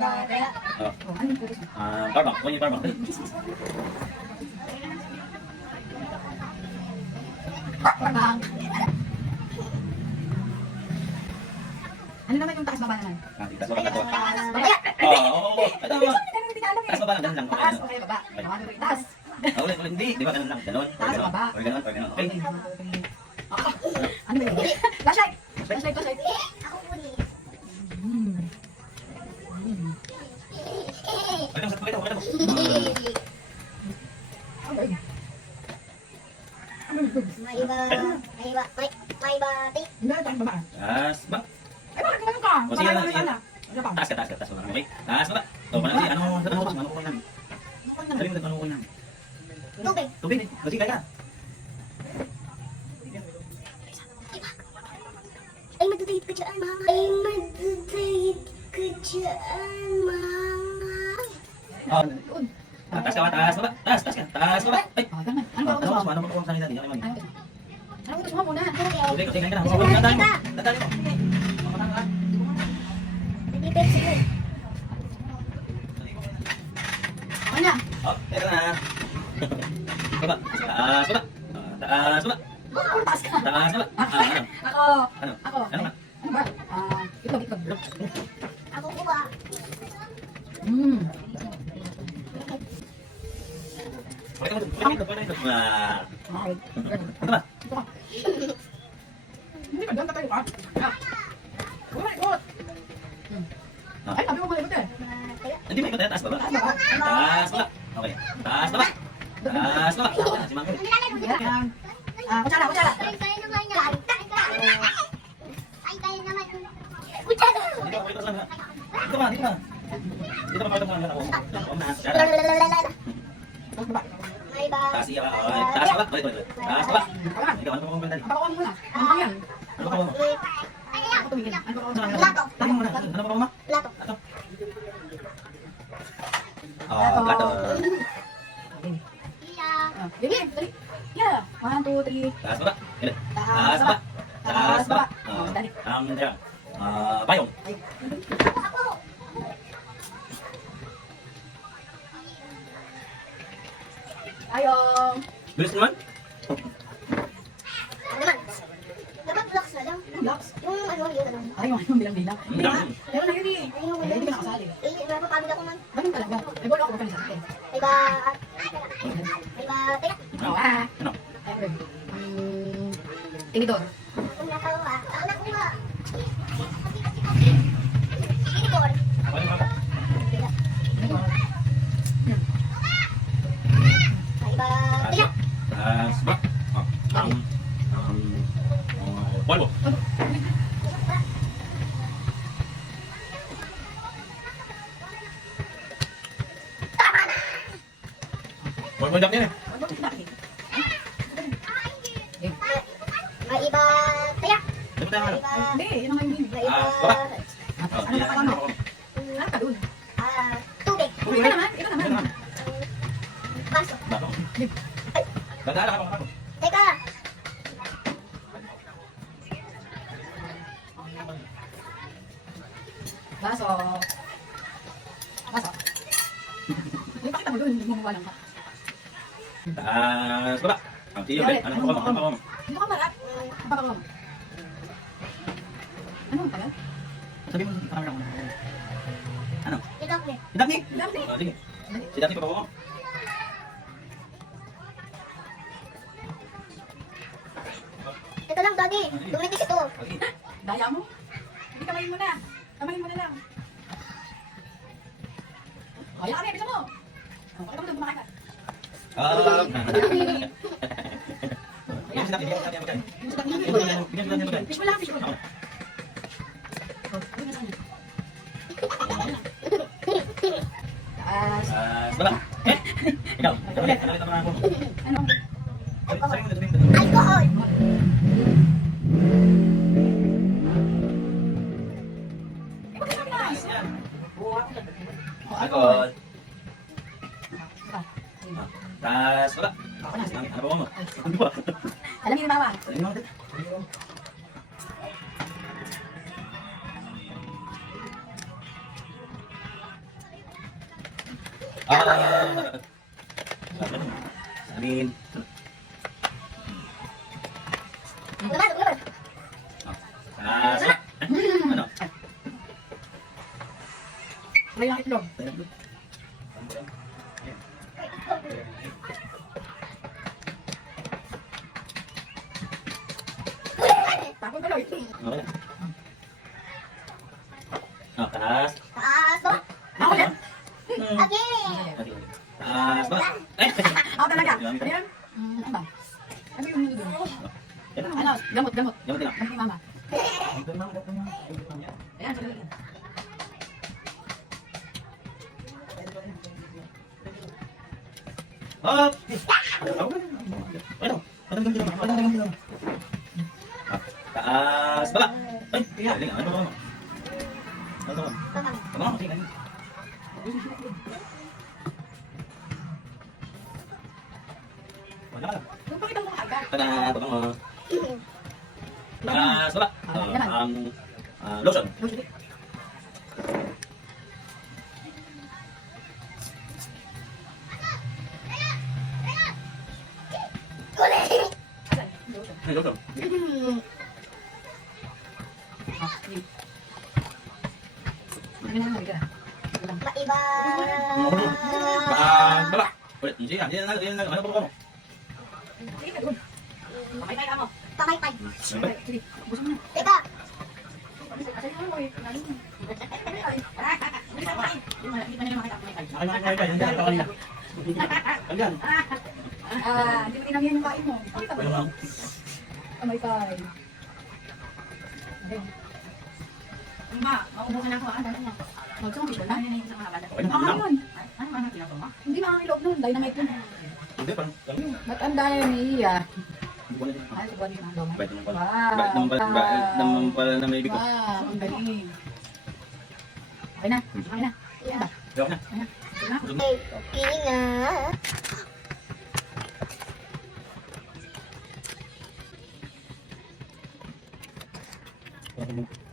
Kaya, Oh. ano yung pulis mo? Powerbomb. Kunin yung powerbomb. Bang. Ano naman yung taas baba naman? Taas baba ka to. Babaya. Oo. Ito mo. Hindi ka alam eh. Taas baba lang. Ganun lang. Taas, okay, baba. Taas. Ulit. Hindi. Di ba ganun lang? Ganun. Taas, baba. Or ganun. Okay. Ano ba yun? Flashlight! Flashlight, flashlight. Pakita mo. Pakita mo. May bati. Hindi, taas baba. Taas baba. Ay, bakit ganun ka? O, sige Baka na, ganun sige. ka na. Ano pa? Taas ka. Taas baba. Okay. Taas baba. O, panali. Ano ko namin? Sabi mo, ano ko namin? Tubig. Tubig. Kasi kaya. Ay, madudahit ka dyan, mga. Ay, madudahit ka dyan, mga. Taas ka. Taas baba. Taas ka. Taas baba. Ay. Ah, ganun. Ano ba utos mo? Ano ba sa nila? Ano utos mo muna? Tubig. Kaya ka na. Dadali mo. Dadali mo. Hindi pwede siguro. Ano na? Oh, teka na. Baba. Taas baba. Taas baba. Ano taas ka? Taas baba. Ano? Ako. Ano? Ako. Ano ba? Ano ba? Itlog, itlog. Ako kuha. Pakita mo. Okay. Ano ba? Ito ka. Hindi ka, doon ka tayo ka. Uy, good. Ay, sabi mo malibot eh. Hindi ba ikaw taas baba? Taas baba. Taas baba. Okay. Taas baba. Taas baba. Si Mangko. Yan. Kutsara, kutsara. Kaya naman yan. Ay, kaya naman. Kutsara. Dito ka, dito ka. Dito ka, dito ka. Dito ka, pakita mo lang ako. Ako na. Taas baba. May bati. Taas iya ka. Okay. Taas baba. Ulit. Taas baba. Ikaw, ano pa kung dali? Papakuan mo muna. Ano ba yan? Ano pa mo? Ako tumigil. Ano ba ako? Plato. Tayo mo na. Ano pa mo? Plato. Plato. Oh, plato. Sige, dali. Yeah. 1, 2, 3. Taas baba. Ulit. Taas baba. Taas baba. Dali. Tira. Bayong. Ayong. Bilis naman. Ano naman? Dapat blocks na lang. Blocks. Yung ano, yun ano. Ayaw, ayaw bilang-bilang. Hindi na. Ayaw na yun eh. Ayun, Eh, hindi ka nakasali. napapagod ako man. Ganun talaga. May bola ako kanina. May ba... May ba... Teka. Oo, Ano? Ayun. Tinidor. Kung nakawa. Ako nakuha. Tinidor. Ano ba? May ba... Teka. Taas baba. Polvo. Polvo dap niya eh. May iba... Teka. Ano ba tayo ano? May iba... Hindi, yun ang hindi. May iba... Baba. Ano ba ano? Ano ka dun? Tubig. Ito naman, ito naman. Baso. Dadala ka pa. Teka. Baso. Baso. Yung pakita mo dun, hindi mo mawalan ka. Taas baba. Ang tiyo, Ben. Ano pa mo? Dito ka marat. Apa ka mo? Ano ang tagal? Sabi mo sa camera mo. Ano? Ikaw eh. Si Daphne? Daphne. Oh, sige. Si Daphne pa po. Ito lang, Daddy. Dumitis ito. Daya mo? Hindi kamayin mo na. Kamayin mo na lang. O, yan kami, bisa mo. O, pakita mo doon, kumakain ka. Yan si Daphne. Bigyan si Daphne ang pagkain. Bigyan si Daphne ang pagkain. Fish mo lang, fish mo lang. Ako. O, yun na sa'yo. Taas. Taas baba. Ikaw. Ulit. Ulit ang mga ako. Ano? Sabi mo dito. Alcohol. Alcohol. Diba? Taas baba. Ako na. Ano ba mo? Ano ba? Alam niyo ni Mama. Ano ba? Amin. Laban, laban. Taas ba? Ano? Wala yung itlog. Tapon ka lang. Okay. Taas. Taas ba? Ako yan. Okay. Taas ba? Eh! Ako talaga. Ano yan? Ano ba? Ano yung mundo? Ano? Gamot, gamot. Gamot nila. Gamot ni mama. Ayan, sige. Hop! Ano? Taas baba! Ay! Galing, ano ba? Ano ba? Ano ba? Sige. Wala ka. Kung pakita mo agad. Tada! Tabang mo. Taas baba! Ang lotion. Ay, lotion. Maiba. Taas baba! Ulit, sige nga. Yan na. Ano ba mo? Pamaypay ka mo. Pamaypay. Sige, buso mo na. Teka. Asahin mo eh. Hindi pa nila makita ang pamaypay. Hindi mo dinamihan yung kain mo. Pakita mo. Pamaypay. Ano ba? Maubukan ako. Dahil niya. Magkang visual na. Ano yun? Hindi makakilog nun. Dynamite yun. Hindi, parang... Ba't ang daya ni Iya? Hindi ko na- Ay, subuan mo na daw. Bait naman pala na may bigo. Wow, ang galing. Okay na. Okay na. Ano ba? Gawin na. Okay na. Okay na. Gawin na.